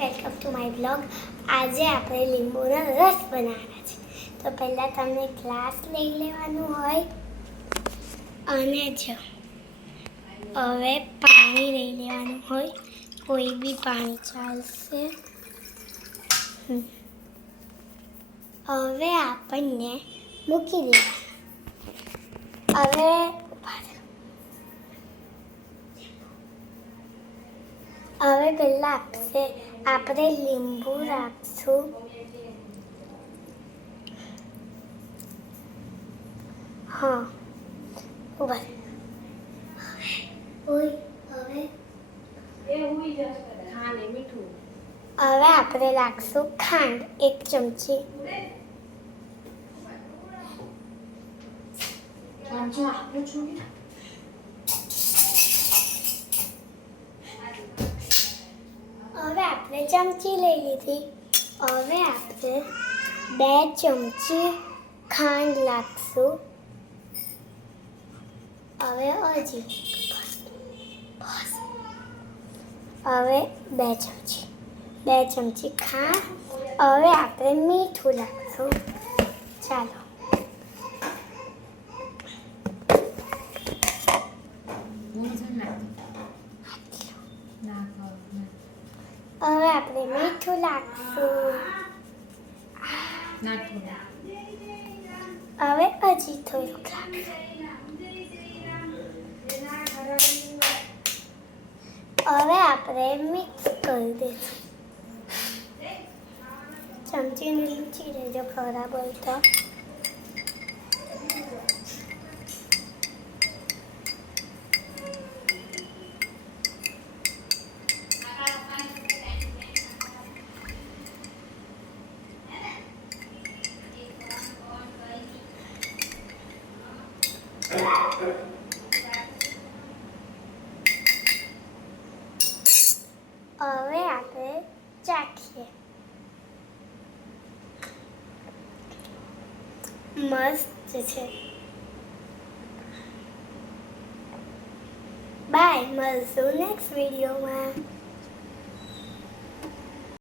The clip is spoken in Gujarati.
Welcome to my blog. આજે આપણે લીંબુનો રસ બનાવવાના છે. તો પહેલાં તમને ગ્લાસ લઈ લેવાનું હોય અને જો હવે પાણી લઈ લેવાનું હોય, કોઈ બી પાણી ચાલશે. હવે આપણને મૂકી દેવાનું. હવે પહેલાં આપણે લીંબુ રાખશું. હા હવે આપણે નાખશું ખાંડ 1 ચમચી. હવે આપણે ચમચી લઈ લીધી. હવે આપણે 2 ચમચી ખાંડ નાખશું. હવે હવે 2 ચમચી ખાંડ. હવે આપણે મીઠું નાખશું. ચાલો હવે આપણે મીઠું નાખશું. હવે હજી થોડુંક હવે આપણે મિક્સ કરી દઈશું. ચમચીને લૂછી લેજો ખરાબ હોય તો. હવે આપણે ચાખીએ. મસ્ત છે. બાય, મળશું નેક્સ્ટ વિડીયોમાં.